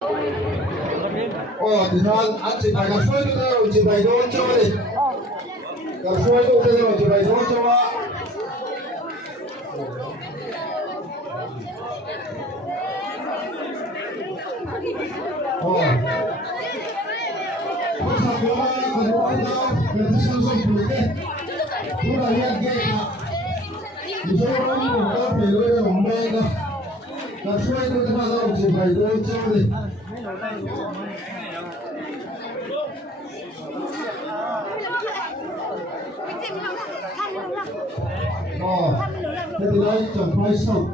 thì thôi anh chị phải gặp suối cái đâu chị phải đón cho đi gặp suối cái đâu chị phải đón cho không sao có còn có anh đâu người ta sang sông bụi đấy cũng là liên kết mà thì số đó cũng có phải đối với một bên đâu gặp suối cái đâu chị phải đón cho đi thế thì đây chẳng phải sâu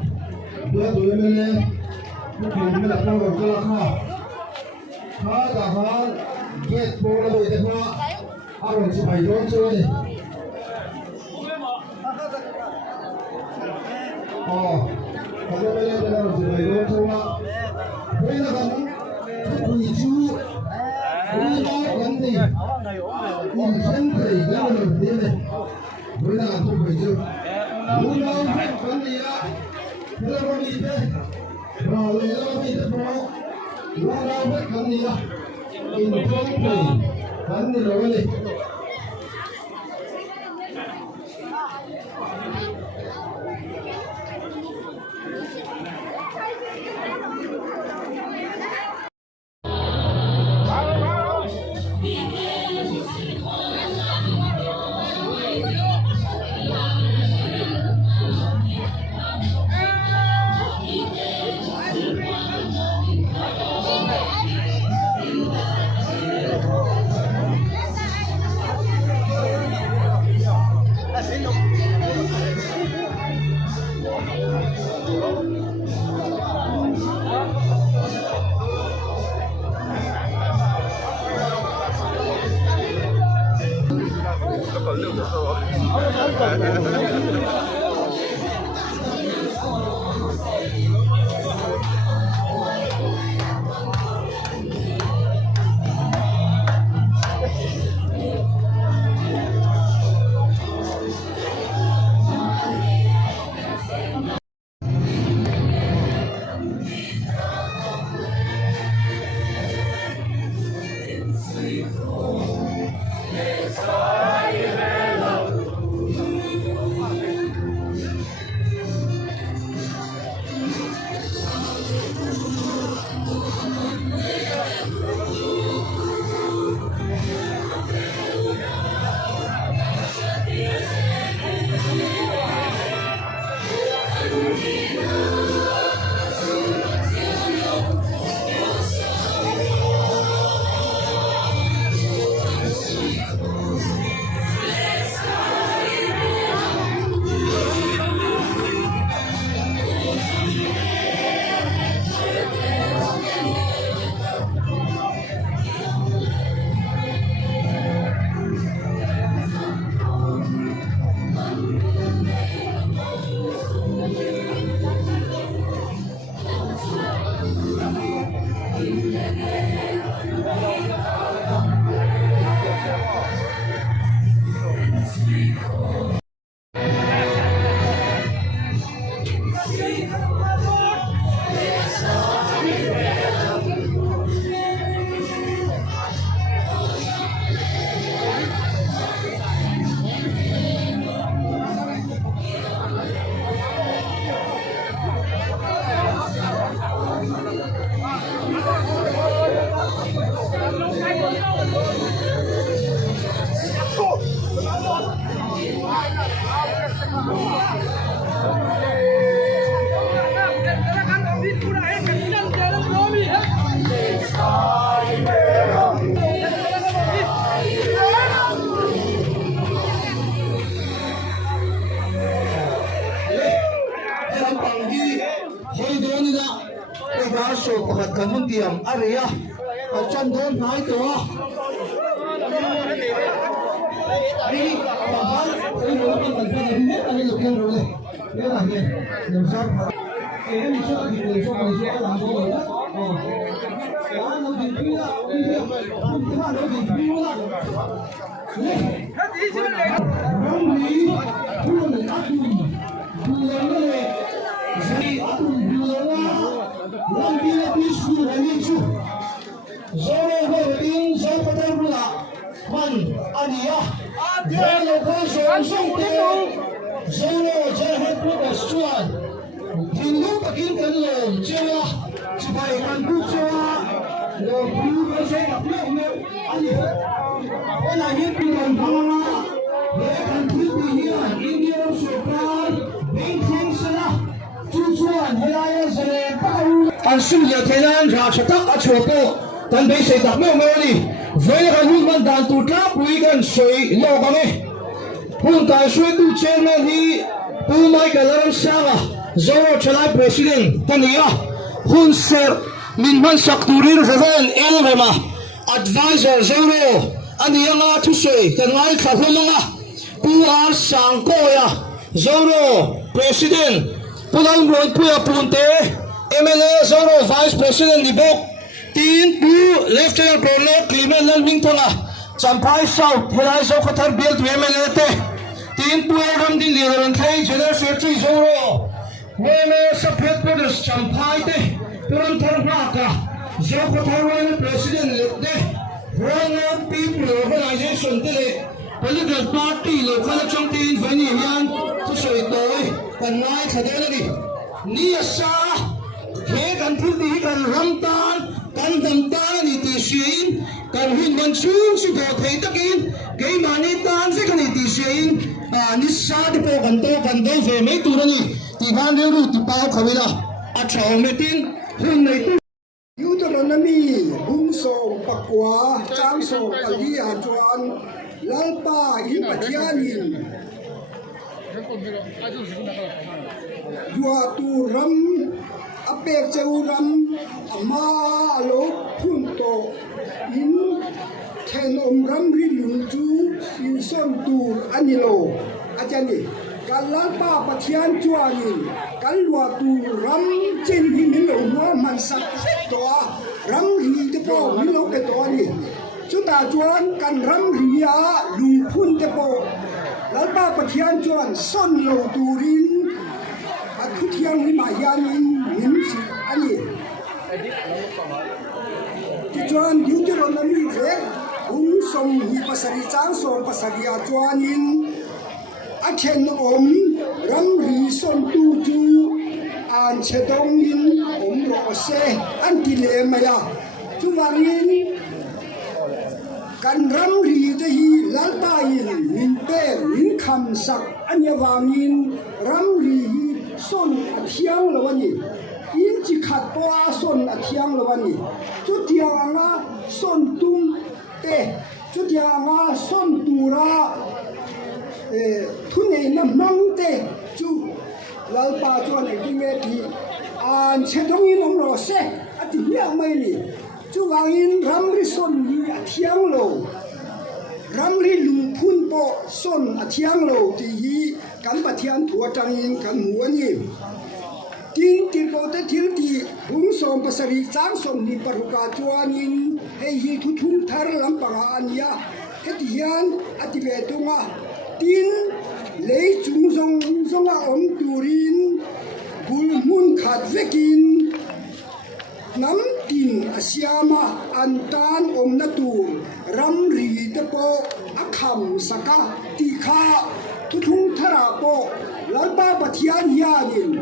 bữa tụi em lên lúc thì mình là đâu rồi cho nó khá cả khá kết bố là rồi thế mà ăn mình chỉ phải đón chơi đi còn đây lên đây là chỉ phải đón chơi mà đây là còn quỷ chú quỷ đó vấn đề nhìn chân thì cái là đầu tiên này với là tôi phải chưa muốn đâu vấn đề á thế là vấn đề thế rồi lấy vấn đề thế bố muốn đâu biết vấn đề á in không thì vấn đề rồi vấn đề số hạt cần muốn tiệm Aria ở chân thôn nóiตัวđi bảo hắn cái lối con mình phải biết là cái kêu rồi thế là gì làm sao cái mình chưa thì người cho mình sẽ làm gì nữa đó nó thì cứ đi theo chúng ta nó thì cứ hết gì chứ này không lý không là ác dụng vừa này gì ác dụng vừa là làm gì là biết sự là biết sự zoro ho tin zo patar bula man ania zoro ko so song te zoro jahat ko astuan hindu pakin kan lom chewa chibai kan ku chewa lo bu ko se apna me ania ona hin pin bangala ye kan thu bi hian india sokar bing thing sala chu chuan helaya zare pau an sim ya thailan ra chatak a chopo tan be sei tak me ni ve kan hun man dan tu tra pui kan soi lo ka me hun ta soi tu chairman hi pu mai kalaram sanga zoro chalai president tania hun ser min man sak turin reven elvema advisor zoro ani anga thu soi kan ngai khahumanga pu ar sang ko ya zoro president pulang roy puya punte MLA zoro vice president ni bok tin pu lieutenant colonel criminal ming thanga champai south helai zo khathar bel tu MLA te tin pu ram din le ran thai general secretary zoro weme saphet produs champai te turan thar na ka zo khathar weme president le te Rana people organization te le political party lo khala chong tin vani hian tu soi toi kan ngai khadela ni asa he kan thil di kan ramtan kan damtan ni ti shin kan hin man chung su do thei takin ke mani tan se kan ti shin ni sa di po kan do ve me tu ni ti han re ru ti pau khawila a chong me tin hun nei tu Deuteronomy bung song pakwa chang song ali a chuan lalpa in pathianin dua tu ram apek cheu ram ama alo phun to in then ram ri lung chu in son tu anilo achani kalalpa pathian chuanin kalwa tu ram chen hi min lo wa man sak to ram ri te po min lo pe to ni chu ta chuan kan ram ri a lung phun te po lalpa pathian chuan son lo turin a thu thiang ni ma yanin min si ani ti chuan Deuteronomy re song hi pasari chang song pasari a chuanin a then om ram ri son tu chu an chedong in om ro se an ti le maya chu wangin kan ram ri te hi lalpa in min pe min kham sak anya wangin ram ri son a thiang lawani in chi khat po a son a thiang lawani chu tiang anga son tum te chu tiang anga son tura thu nei na mang te chu lalpa chuan ai me ti an chedong in om ro se ati hiang mai ni chu wangin ram ri son ni a thiang lo ram ri lung phun po son a thiang lo ti hi kan pathian thua tangin kan muani tin ti ko te thil ti bung som pasari chang som ni paruka chuanin hei hi thu thum thar lampanga ania hetian ati ve tunga tin lei chung zong zonga om turin bul mun khat vekin nam tin asiama antan om na tur ram ri te po akham saka ti kha thu thung thara po lalpa pathian hianin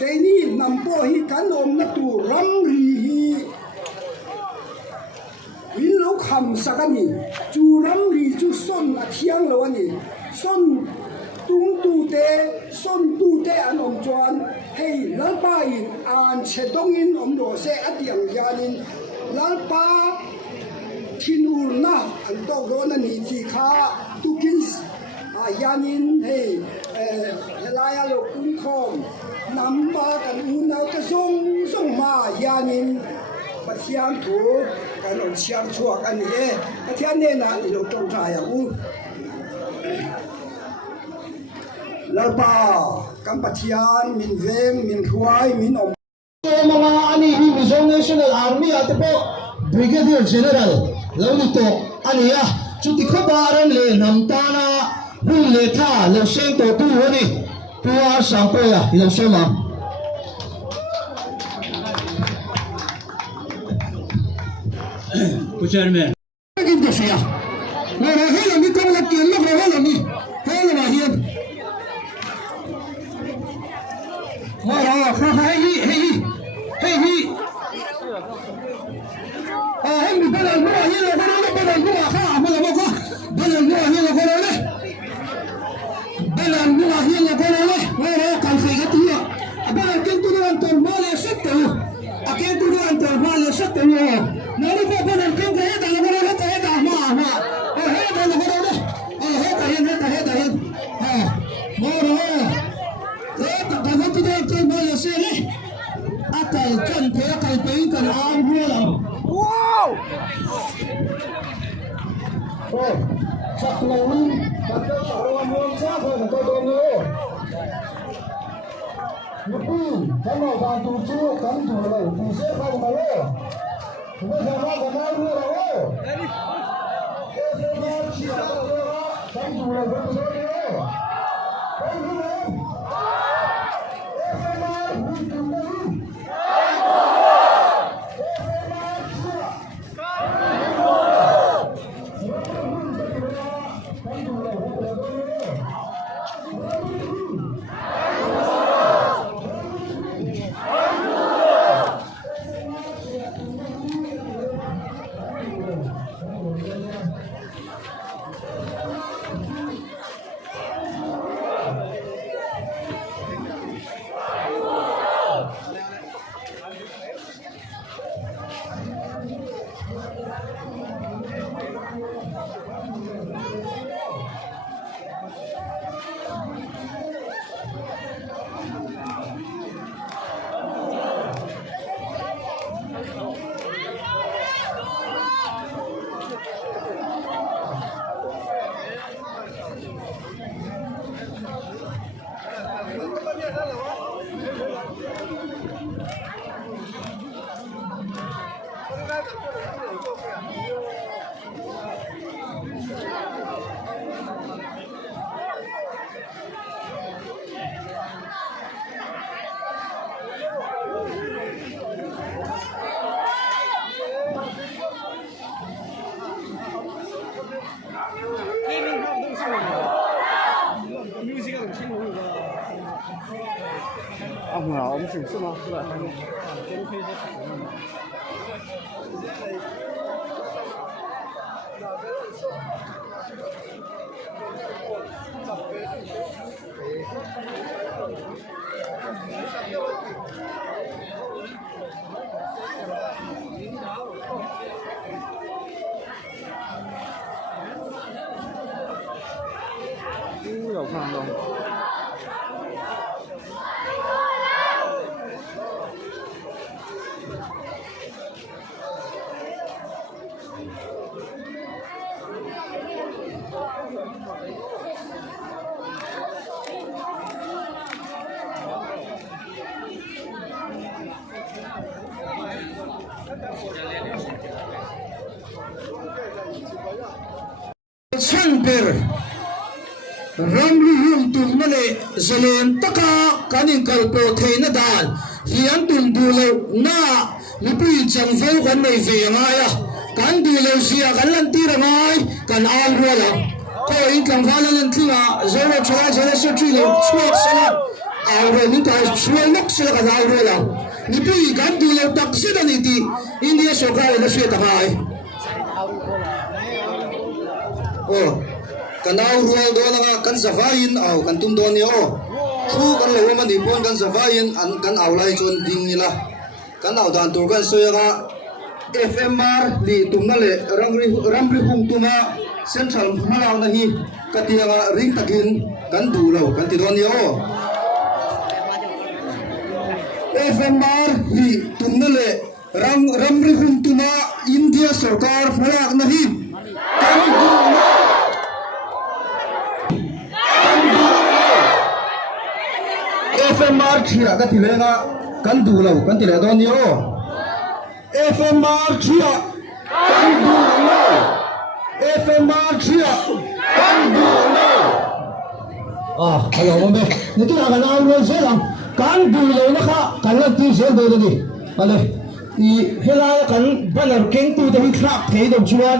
keini nam po hi kan om na tur ram ri hi in lo kham sakani chu ram ri chu son a thiang lo ani son tung tu te an om chuan hei lalpa in an chedong in om ro se atiang yanin lalpa thin ur na an to ro na ni ti kha tukin a yanin hei helaya lo kun khom namba kan u na ka song ma yanin pathian thu kan on siam chuak ani e pathian ne na i lo tong tha ya u lalpa kan pathian min veng min huai min om mga ani hi Mizo National Army at po Brigadier General Launi to ani ya chuti khabaran le namtana hul le tha lo seng to tu ni tua sang po ya lo sema Chairman. Cái gì à? Này này hết là đi công lập tiền lúc này hết là đi. Hết là bà Hiền. Hay hi. Em bị bắt đầu mua hiền là con nó bắt đầu mua khá mà là bao có. Bắt đầu mua hiền là con nó đấy. Bắt đầu mua hiền là con nó đấy. Này cần phải cái gì à? Bắt đầu kiến tôi ăn toàn bao nhiêu sách tử. Kiến tôi ăn toàn bao nhiêu sách tử rồi. Nó đi vào bắt đầu kiến cái hết là con nó hết mà. Hết là con nó đấy. Hết hiền. Mua rồi. Thế tao có tôi ăn toàn bao nhiêu xe đấy. Atal chân thế cái tính cần ăn mua lòng. Wow! Ôi, chắc là mình bắt đầu tạo ra muôn xác rồi mà tôi đồn nữa. Lúc đi, cái nào đang tụ chưa, cắn thủ rồi, thì sẽ không mà lỡ. Bây giờ nó còn đang mua rồi. Cái gì mà chỉ là cắn thủ rồi, vẫn chưa nữa. Cái gì mà? Cái gì mà? Mình cầm đây. ông xử sự mà有看到。Chamber Ramli Hum Tum Male Zelen Taka Kanin Kalpo Thena Dan Hian Tum Dulo Na Lipi Chang Vo Kan Mai Ve Ngaya Kan Dulo Sia Kan Lan Tira Ngai Kan Al Wala Ko In Kan Vala Lan Tira Zoro Chara Zara Sutri Lo Chuak Sala Al Wala Nin Ka Chuak Lok Sala Kan Al Wala Lipi Kan Dulo Tak Sida Niti India Sokra Wala Sia Takai Oh kanau rual do na kan zavain au kan tum do ni o thu kan lo man ni pon kan zavain an kan au lai chon ding ni la kan au dan tur kan soya FMR li tum na le ramri hum tuma central malaw na hi katia ring takin kan du lo kan ti do ni o FMR li tum na le ramri hum tuma India sarkar malak na hi kan du FMR chia ka tilenga kan du lo kan tile do ni o FMR chia kan du lo FMR chia kan du lo hello mbe ni tu ga na ro se lang kan du lo na kha kan la ti se do ni ale thì helai kan banner keng tu te hi thlak thei do chuan